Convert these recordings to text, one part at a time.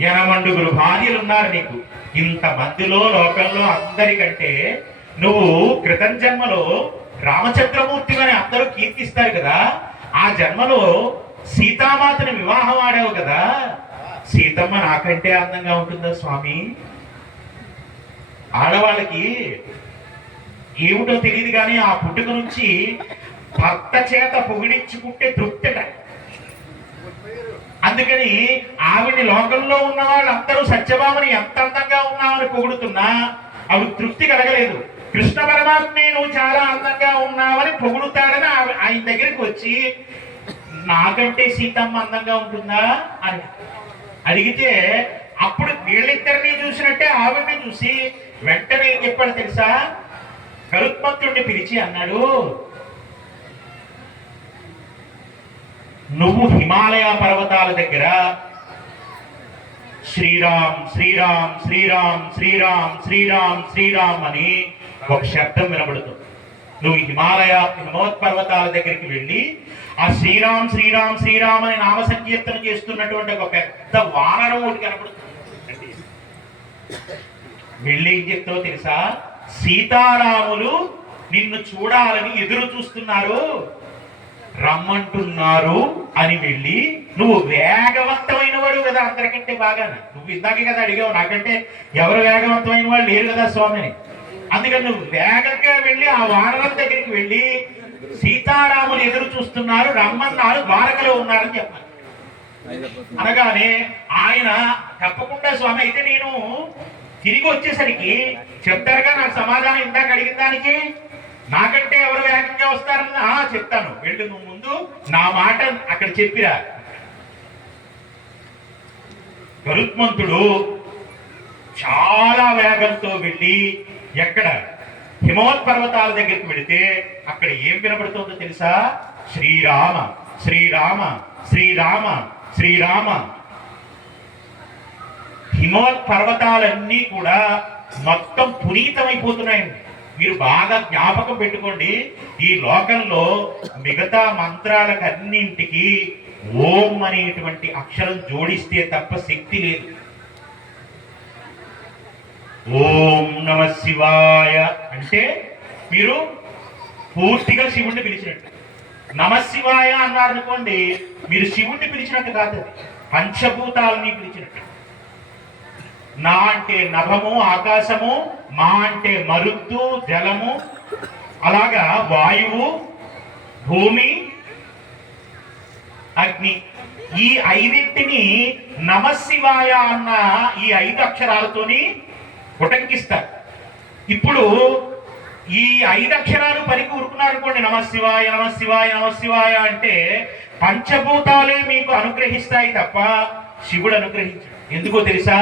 8 భార్యలు ఉన్నారు నీకు. ఇంతమందిలో లోకంలో అందరికంటే నువ్వు క్రితం జన్మలో రామచంద్రమూర్తి అని అందరూ కీర్తిస్తారు కదా. ఆ జన్మలో సీతామాతని వివాహం ఆడావు కదా. సీతమ్మ నాకంటే అందంగా ఉంటుందా స్వామి? ఆడవాళ్ళకి ఏమిటో తెలియదు కానీ ఆ పుట్టుక నుంచి భర్త చేత పొగిడించుకుంటే తృప్తిట. అందుకని ఆవిడ్ని లోకంలో ఉన్న వాళ్ళందరూ సత్యభామని ఎంత అందంగా ఉన్నామని పొగుడుతున్నా ఆవిడ తృప్తి కలగలేదు. కృష్ణ పరమాత్మే నువ్వు చాలా అందంగా ఉన్నావని పొగుడుతాడని ఆయన దగ్గరికి వచ్చి నాకంటే సీతమ్మ అందంగా ఉంటుందా అని అడిగితే అప్పుడు వీళ్ళిద్దరినీ చూసినట్టే ఆవిడ్ని చూసి వెంటనే ఏం చెప్పాడు తెలుసా? గరుత్మంతుడిని పిలిచి అన్నాడు, నువ్వు హిమాలయ పర్వతాల దగ్గర శ్రీరామ్ శ్రీరామ్ శ్రీరామ్ శ్రీరామ్ శ్రీరామ్ శ్రీరామ్ అని ఒక శబ్దం వినబడుతుంది. నువ్వు హిమోత్పర్వతాల దగ్గరికి వెళ్ళి ఆ శ్రీరామ్ శ్రీరామ్ శ్రీరామ్ అని నామ సంకీర్తన చేస్తున్నటువంటి ఒక పెద్ద వానరం ఒకటి కనబడుతుంది. వెళ్ళి ఏం చెప్తావో తెలుసా? సీతారాములు నిన్ను చూడాలని ఎదురు చూస్తున్నారు, రమ్మంటున్నారు అని వెళ్ళి, నువ్వు వేగవంతమైన వాడు కదా అందరికంటే బాగా. నువ్వు ఇందాకే కదా అడిగావు, నాకంటే ఎవరు వేగవంతమైన వాళ్ళు లేరు కదా స్వామిని. అందుకని నువ్వు వేగంగా వెళ్ళి ఆ వానరం దగ్గరికి వెళ్ళి సీతారాములు ఎదురు చూస్తున్నారు, రమ్మన్నారు, ద్వారకలో ఉన్నారని చెప్పాను. అనగానే ఆయన తప్పకుండా స్వామి, అయితే నేను తిరిగి వచ్చేసరికి చెప్తారుగా నాకు సమాధానం ఇందాక అడిగిన దానికి. నాకంటే ఎవరు వేగంగా వస్తారని చెప్తాను, వెళ్ళు నువ్వు ముందు నా మాట అక్కడ చెప్పిరా. గరుత్మంతుడు చాలా వేగంతో వెళ్ళి ఎక్కడ హిమోత్పర్వతాల దగ్గరికి వెళితే అక్కడ ఏం వినబడుతుందో తెలుసా? శ్రీరామ శ్రీరామ శ్రీరామ శ్రీరామ. హిమోత్పర్వతాలన్నీ కూడా మొత్తం పునీతమైపోతున్నాయండి. మీరు బాగా జ్ఞాపకం పెట్టుకోండి, ఈ లోకంలో మిగతా మంత్రాలకన్నింటికి ఓం అనేటువంటి అక్షరం జోడిస్తే తప్ప శక్తి లేదు. ఓం నమ శివాయ అంటే మీరు పూర్తిగా శివుణ్ణి పిలిచినట్టు. నమ శివాయ అన్నారు అనుకోండి, మీరు శివుణ్ణి పిలిచినట్టు కాదు, పంచభూతాలని పిలిచినట్టు. నా అంటే నభము ఆకాశము, మా అంటే మరుత్తు జలము, అలాగా వాయువు భూమి అగ్ని. ఈ 5ంటిని నమశివాయ అన్న ఈ 5 అక్షరాలతోని ఉటంకిస్తారు. ఇప్పుడు ఈ 5 అక్షరాలు పలికి ఊరుకున్నారు అనుకోండి, నమశివాయ నమశివాయ నమశివాయ అంటే పంచభూతాలే మీకు అనుగ్రహిస్తాయి తప్ప శివుడు అనుగ్రహించాడు. ఎందుకో తెలుసా?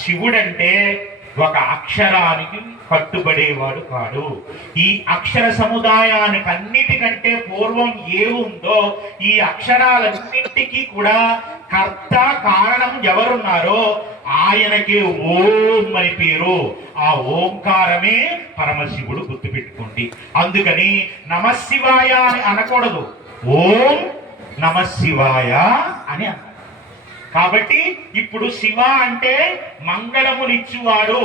శివుడంటే ఒక అక్షరానికి కట్టుబడేవాడు కాడు. ఈ అక్షర సముదాయానికి అన్నిటికంటే పూర్వం ఏ ఉందో ఈ అక్షరాలన్నింటికి కూడా కర్త కారణం ఎవరున్నారో ఆయనకి ఓం అని పేరు. ఆ ఓంకారమే పరమశివుడు, గుర్తుపెట్టుకోండి. అందుకని నమశివాయ అని అనకూడదు, ఓం నమశివాయ అని అన్నారు. కాబట్టి ఇప్పుడు శివ అంటే మంగళమునిచ్చువాడు.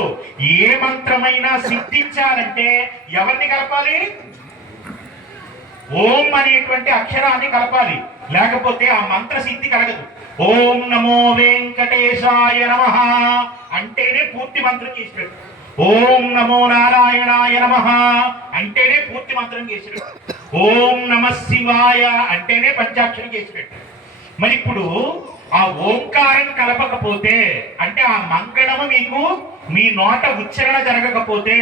ఏ మంత్రమైనా సిద్ధించాలంటే ఎవరిని కలపాలి? ఓం అనేటువంటి అక్షరాన్ని కలపాలి, లేకపోతే ఆ మంత్ర సిద్ధి కలగదు. ఓం నమో వెంకటేశాయ నమః అంటేనే పూర్తి మంత్రం చేసినట్టు. ఓం నమో నారాయణాయ నమః అంటేనే పూర్తి మంత్రం చేసినట్టు. ఓం నమ శివాయ అంటేనే పంచాక్షరం చేసినట్టు. మరి ఇప్పుడు ఆ ఓంకారం కలపకపోతే, అంటే ఆ మంగళము మీకు మీ నోట ఉచ్చరణ జరగకపోతే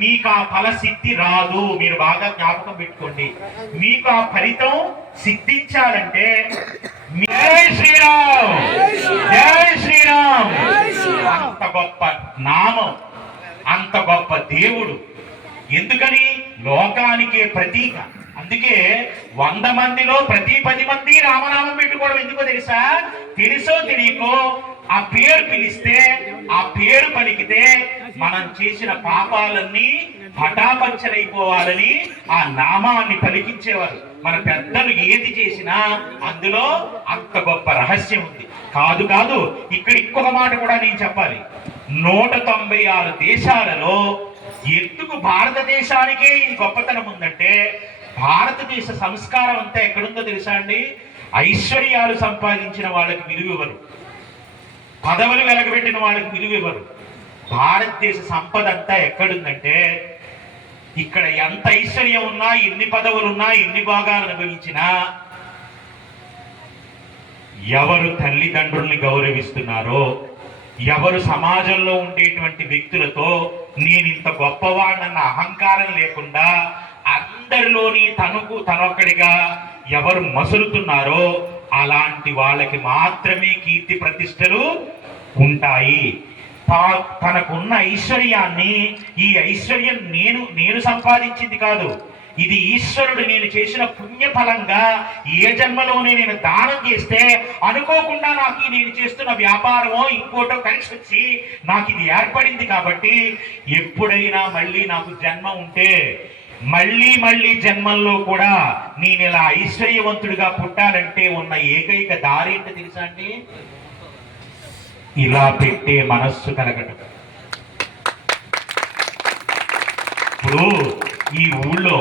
మీకు ఆ ఫల సిద్ధి రాదు. మీరు బాగా జ్ఞాపకం పెట్టుకోండి. మీకు ఆ ఫలితం సిద్ధించాలంటే జై శ్రీరామ్ జై శ్రీరామ్. అంత గొప్ప నామం, అంత గొప్ప దేవుడు. ఎందుకని? లోకానికే ప్రతీక. అందుకే 100 మందిలో ప్రతి 10 మంది రామనామం పెట్టుకోవడం ఎందుకో తెలుసా? తెలుసో తెలియకో ఆ పేరు పిలిస్తే, ఆ పేరు పలికితే మనం చేసిన పాపాలన్నీ పటాపంచలైపోవాలని ఆ నామాన్ని పలికించేవారు. మన పెద్దలు ఏది చేసినా అందులో అంత గొప్ప రహస్యం ఉంది. కాదు కాదు, ఇక్కడ ఇంకొక మాట కూడా నేను చెప్పాలి. 196 దేశాలలో ఎందుకు భారతదేశానికే ఈ గొప్పతనం ఉందంటే, భారతదేశ సంస్కారం అంతా ఎక్కడుందో తెలుసా అండి? ఐశ్వర్యాలు సంపాదించిన వాళ్ళకి విలువ ఇవ్వరు, పదవులు వెలగబెట్టిన వాళ్ళకి విలువ ఇవ్వరు. భారతదేశ సంపద అంతా ఎక్కడుందంటే, ఇక్కడ ఎంత ఐశ్వర్యం ఉన్నా, ఎన్ని పదవులున్నా, ఎన్ని భాగాలు అనుభవించినా, ఎవరు తల్లిదండ్రుల్ని గౌరవిస్తున్నారో, ఎవరు సమాజంలో ఉండేటువంటి వ్యక్తులతో నేను ఇంత గొప్పవాడినన్న అహంకారం లేకుండా అందరిలోని తనొక్కడిగా ఎవరు మసులుతున్నారో అలాంటి వాళ్ళకి మాత్రమే కీర్తి ప్రతిష్టలు ఉంటాయి. తనకున్న ఐశ్వర్యాన్ని, ఈ ఐశ్వర్యం నేను సంపాదించింది కాదు, ఇది ఈశ్వరుడు నేను చేసిన పుణ్యఫలంగా ఏ జన్మలోనే నేను దానం చేస్తే అనుకోకుండా నాకు నేను చేస్తున్న వ్యాపారమో ఇంకోటో కలిసి వచ్చి నాకు ఇది ఏర్పడింది. కాబట్టి ఎప్పుడైనా మళ్ళీ నాకు జన్మ ఉంటే మళ్ళీ జన్మల్లో కూడా నేను ఇలా ఐశ్వర్యవంతుడిగా పుట్టాలంటే ఉన్న ఏకైక దారి ఏంటో తెలుసా అండి? ఇలా పెట్టే మనస్సు కలగటం. ఇప్పుడు ఈ ఊళ్ళో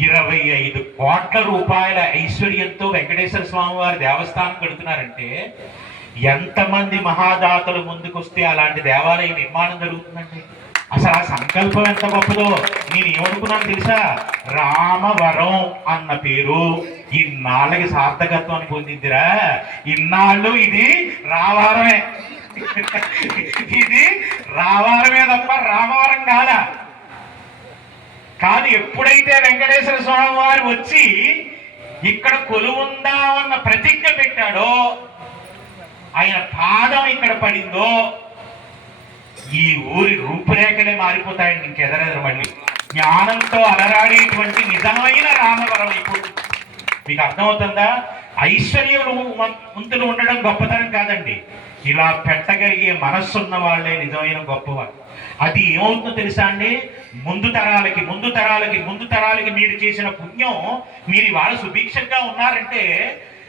25 కోట్ల రూపాయల ఐశ్వర్యంతో వెంకటేశ్వర స్వామి వారి దేవస్థానం కడుతున్నారంటే ఎంతమంది మహాదాతలు ముందుకొస్తే అలాంటి దేవాలయ నిర్మాణం జరుగుతుందండి. అసలు ఆ సంకల్పం ఎంత గొప్పదో. నేను ఏమనుకున్నాను తెలుసా? రామవరం అన్న పేరు ఇన్నాళ్ళకి సార్థకత్వాన్ని పొందిందిరా. ఇన్నాళ్ళు ఇది రావారమే, ఇది రావారమే తప్ప రామవరం కాదా. కానీ ఎప్పుడైతే వెంకటేశ్వర స్వామి వారు వచ్చి ఇక్కడ కొలువుందామన్న ప్రతిజ్ఞ పెట్టాడో, ఆయన పాదం ఇక్కడ పడిందో, ఈ ఊరి రూపురేఖలే మారిపోతాయండి. ఇంకెదరెదరు మళ్ళీ జ్ఞానంతో అలరాడేటువంటి నిజమైన రామవరం అయిపోతుంది. మీకు అర్థమవుతుందా? ఐశ్వర్యవంతులు ఉండడం గొప్పతనం కాదండి, ఇలా పెట్టగలిగే మనస్సున్న వాళ్ళే నిజమైన గొప్పవారు. అది ఏమవుతుందో తెలుసా అండి? ముందు తరాలకి మీరు చేసిన పుణ్యం, మీరు ఇవాళ సుభిక్షంగా ఉన్నారంటే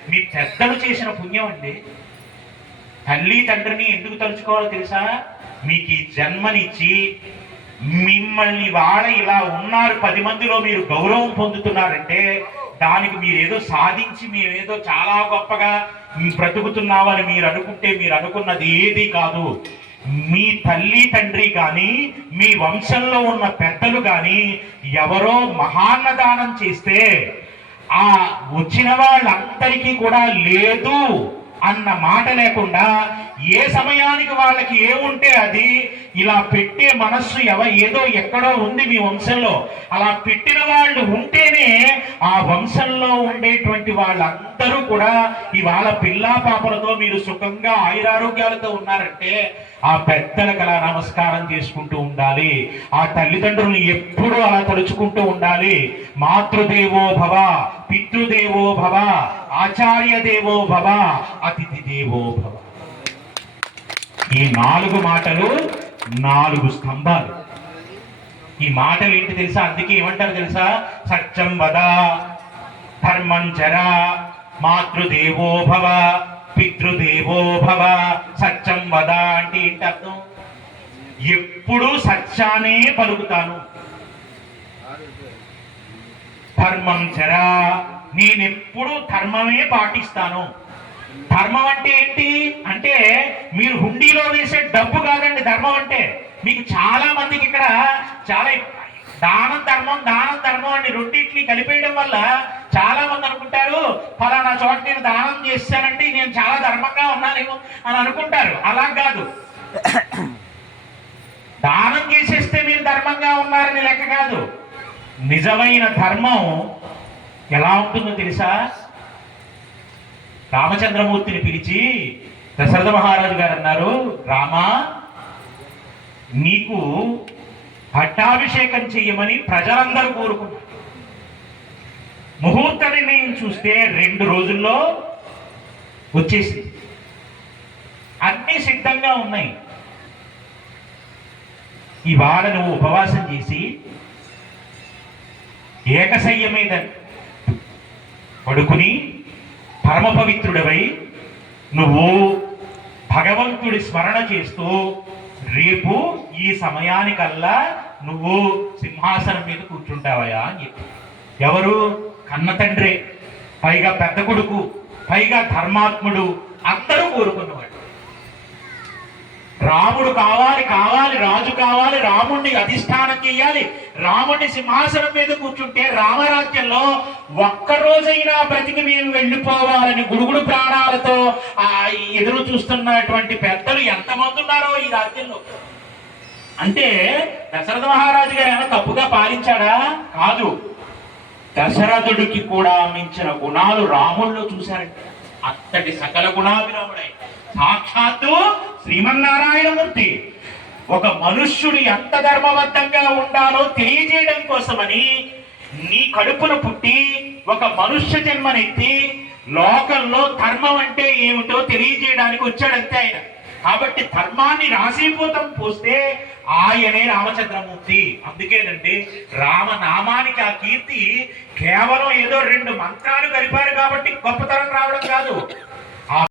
మీ పెద్దలు చేసిన పుణ్యం అండి. తల్లి తండ్రిని ఎందుకు తలుచుకోవాలో తెలుసా? మీకు ఈ జన్మనిచ్చి మిమ్మల్ని వాళ్ళ ఇలా ఉన్నారు 10 మందిలో మీరు గౌరవం పొందుతున్నారంటే దానికి మీరేదో సాధించి మేమేదో చాలా గొప్పగా బ్రతుకుతున్నామని మీరు అనుకుంటే మీరు అనుకున్నది ఏది కాదు. మీ తల్లి తండ్రి కానీ మీ వంశంలో ఉన్న పెద్దలు కానీ ఎవరో మహాన్నదానం చేస్తే ఆ వచ్చిన వాళ్ళందరికీ కూడా లేదు అన్న మాట లేకుండా ఏ సమయానికి వాళ్ళకి ఏముంటే అది ఇలా పెట్టే మనస్సు ఏదో ఎక్కడో ఉంది మీ వంశంలో. అలా పెట్టిన వాళ్ళు ఉంటేనే ఆ వంశంలో ఉండేటువంటి వాళ్ళందరూ కూడా ఇవాళ పిల్లా పాపలతో మీరు సుఖంగా ఆయురారోగ్యాలతో ఉన్నారంటే ఆ పెద్దలకు అలా నమస్కారం చేసుకుంటూ ఉండాలి. ఆ తల్లిదండ్రులను ఎప్పుడూ అలా తలుచుకుంటూ ఉండాలి. మాతృదేవో భవ, పితృదేవో భవ, ఆచార్య దేవో భవ, అతిథి దేవో భవ. ఈ 4 మాటలు 4 స్తంభాలు. ఈ మాటలు ఏంటి తెలుసా? అందుకే ఏమంటారు తెలుసా? సత్యం వద, ధర్మం చర, మాతృదేవో భవ, పితృదేవో భవ. సత్యం వద అంటే ఏంటి అర్థం? ఎప్పుడూ సత్యానే పలుకుతాను. ధర్మం చర, నేనెప్పుడు ధర్మమే పాటిస్తాను. ధర్మం అంటే ఏంటి అంటే మీరు హుండీలో వేసే డబ్బు కాదండి ధర్మం అంటే. మీకు చాలా మందికి ఇక్కడ చాలా దానం ధర్మం అని రెండింటిని కలిపేయడం వల్ల చాలా మంది అనుకుంటారు ఫలానా చోట నేను దానం చేశానంటే నేను చాలా ధర్మంగా ఉన్నానేమో అని అనుకుంటారు. అలా కాదు. దానం చేసేస్తే మీరు ధర్మంగా ఉన్నారని లెక్క కాదు. నిజమైన ధర్మం ఎలా ఉంటుందో తెలుసా? రామచంద్రమూర్తిని పిలిచి దశరథ మహారాజు గారు అన్నారు, రామా నీకు పట్టాభిషేకం చెయ్యమని ప్రజలందరూ కోరుకున్నారు. ముహూర్త నిర్ణయం చూస్తే 2 రోజుల్లో వచ్చేసింది. అన్నీ సిద్ధంగా ఉన్నాయి. ఇవాళ నువ్వు ఉపవాసం చేసి ఏకశయ్య మీద పడుకుని పరమ పవిత్రుడవై నువ్వు భగవంతుడి స్మరణ చేస్తూ రేపు ఈ సమయానికల్లా నువ్వు సింహాసనం మీద కూర్చుంటావయ్యా అని చెప్పి. ఎవరు? కన్న తండ్రే, పైగా పెద్ద కొడుకు, పైగా ధర్మాత్ముడు, అందరూ కోరుకున్నవాడు. రాముడు కావాలి, రాజు కావాలి, రాముణ్ణి అధిష్టానం చేయాలి, రాముణ్ణి సింహాసనం మీద కూర్చుంటే రామరాజ్యంలో ఒక్కరోజైనా బ్రతికి మేము వెళ్ళిపోవాలని గుడుగుడు ప్రాణాలతో ఎదురు చూస్తున్నటువంటి పెద్దలు ఎంతమంది ఉన్నారో ఈ రాజ్యంలో. అంటే దశరథ మహారాజు గారు ఏమైనా తప్పుగా పాలించాడా? కాదు. దశరథుడికి కూడా మించిన గుణాలు రాముల్లో చూశారంటే అంతటి సకల గుణాభిరాముడై సాక్షాత్తు శ్రీమన్నారాయణమూర్తి ఒక మనుష్యుడు ఎంత ధర్మబద్ధంగా ఉండాలో తెలియజేయడం కోసమని నీ కడుపును పుట్టి ఒక మనుష్య జన్మనెత్తి లోకంలో ధర్మం అంటే ఏమిటో తెలియజేయడానికి వచ్చాడంతే ఆయన. కాబట్టి ధర్మాన్ని రాశీభూతం పోస్తే ఆయనే రామచంద్రమూర్తి. అందుకేనండి రామనామానికి ఆ కీర్తి కేవలం ఏదో 2 మంత్రాలు కలిపారు కాబట్టి గొప్పతనం రావడం కాదు.